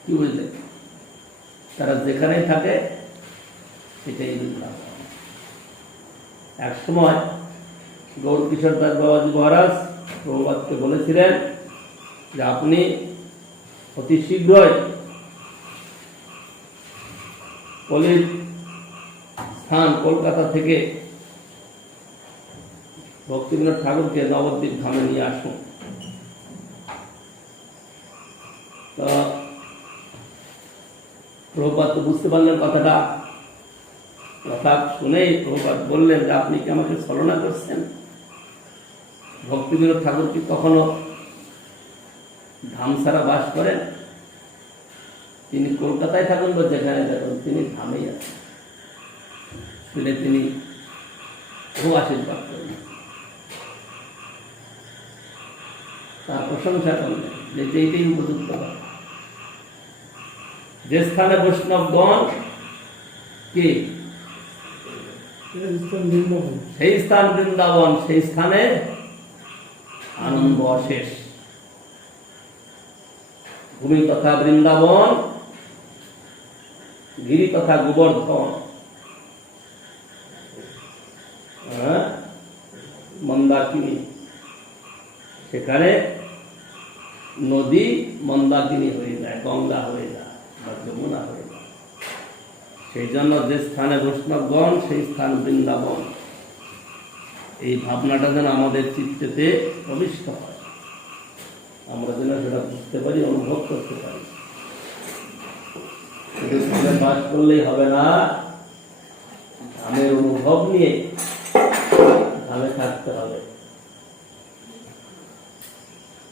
কি বুঝলে? তারা যেখানেই থাকে সেটাই বৃন্দাবন। এক সময় গৌর কিশোর দাস বাবাজি মহারাজ প্রভুপাদকে বলেছিলেন যে আপনি অতি শীঘ্রই কলির স্থান কলকাতা থেকে ভক্তিবিনোদ ঠাকুরকে নবদ্বীপ ধামে নিয়ে আসুন। তো প্রভুপাদ তো বুঝতে পারলেন কথাটা। কথা শুনেই প্রভুপাদ বললেন যে আপনি কি আমাকে ছলনা করছেন? ভক্তিবিনোদ ঠাকুর কি কখনো ধাম ছাড়া বাস করেন? তিনি কলকাতায় থাকুন বা যেখানে থাকুন, তিনি ধামেই আছেন। শুনে তিনি খুব আশীর্বাদ করলেন, তার প্রশংসা করলেন যে এইটাই উপযুক্ত হয়। যে স্থানে বৈষ্ণবগণ কি সেই স্থান বৃন্দাবন, সেই স্থানে আনন্দ অশেষ। ভূমি তথা বৃন্দাবন, গিরি তথা গোবর্ধন, মন্দাকিনী, সেখানে নদী মন্দাকিনী হয়ে যায়, গঙ্গা হয়ে যায় বা যমুনা হয়ে যায়। সেই জন্য যে স্থানে বৈষ্ণবগণ সেই স্থান বৃন্দাবন, এই ভাবনাটা যেন আমাদের চিত্তেতে প্রবিষ্ট হয়, আমরা যেন সেটা বুঝতে পারি, অনুভব করতে পারি। শুধু ধামে বাস করলেই হবে না, ধামের অনুভব নিয়ে ধামে থাকতে হবে।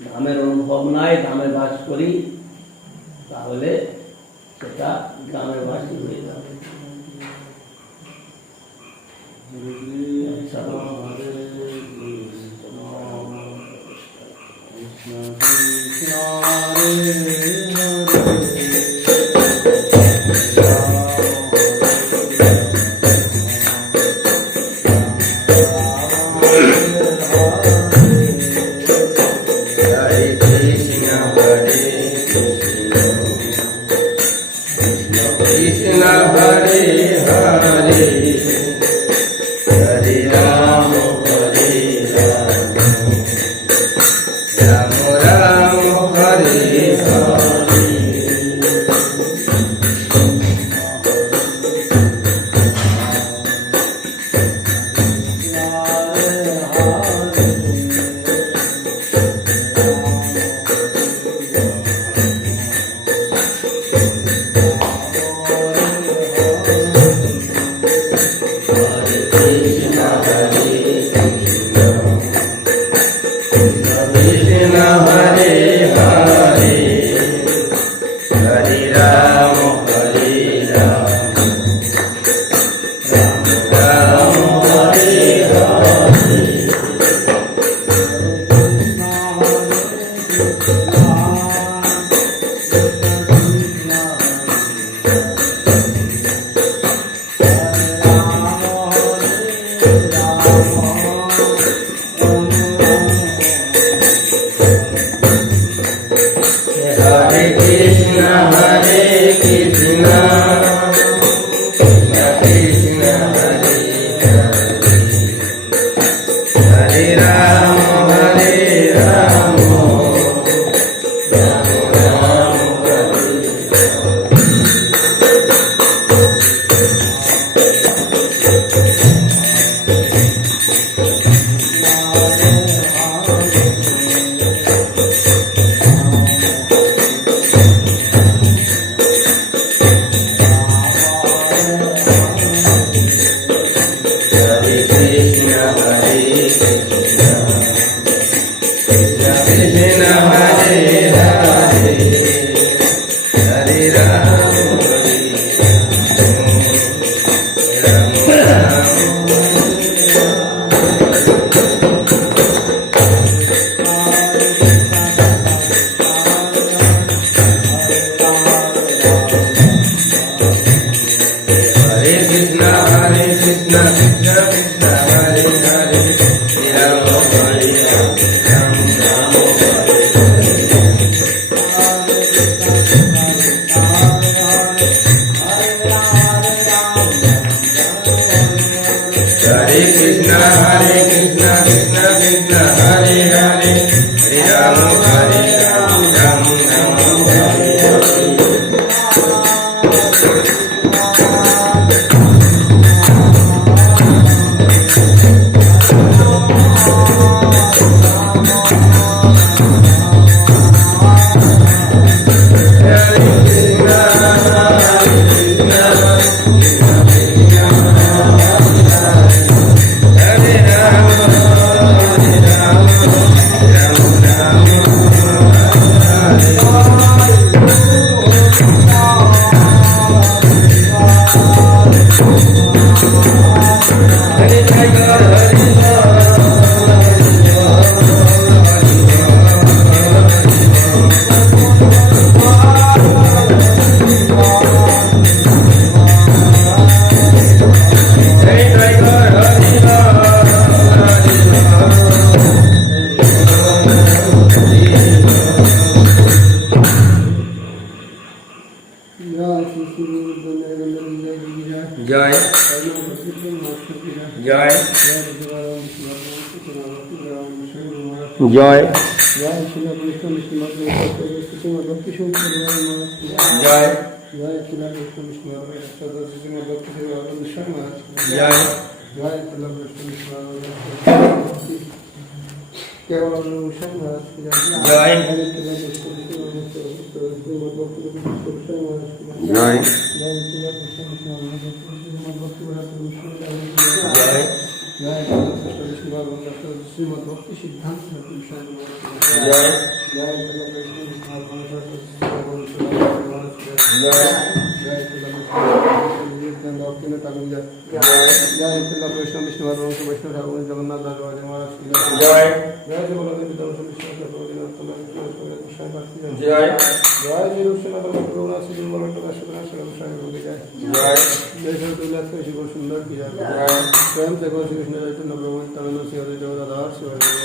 ধামের অনুভব নাই, ধামে বাস করি, তাহলে সেটা গ্রামের বাসী হয়ে যাবে। Thank you. जय जय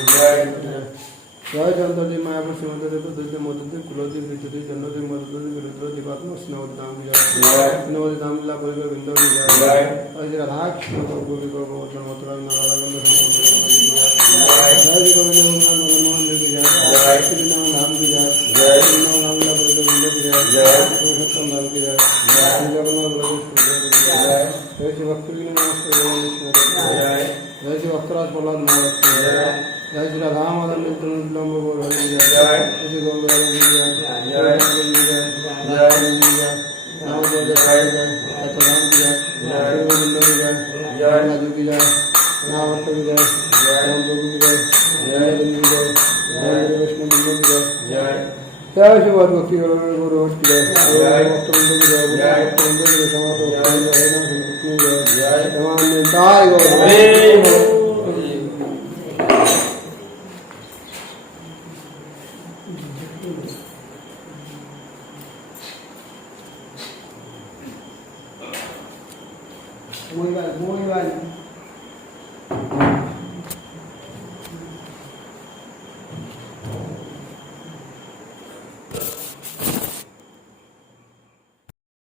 जय जय चंद्रदेव मायापुर श्रीमंतदेव दुर्ग मधुदेव कुलदेव विद्युदेव जन्मदेव मधुदेव विरुद्र दिवात्मा स्नवधाम स्नवधाम ला परिवार बिंदु जय अजय राधा कृष्ण गोपी गोवर्धन मथुरा नारायण जय गोविंद मदन मोहन देव जय श्री नाम धाम की जय श्री नाम नाम ला परिवार बिंदु जय पुरुषोत्तम धाम की जय जगन्नाथ प्रभु जय जय श्री भक्ति नमस्ते जय जय श्री भक्तराज प्रहलाद महाराज जय जय श्री राधा माधव लंब बोल जय श्री गोविंद जय जय राम जय जय सतराम की जय जय गोविंद जय जय राजू की जय नाम की जय राम प्रभु की जय जय बिंदु जय जय वैष्णव बिंदु की जय जय श्री भक्ति गुरु की जय जय भक्त बिंदु की जय भक्त बिंदु की समाप्त जय जय जय तमाम ताय गो muy vale.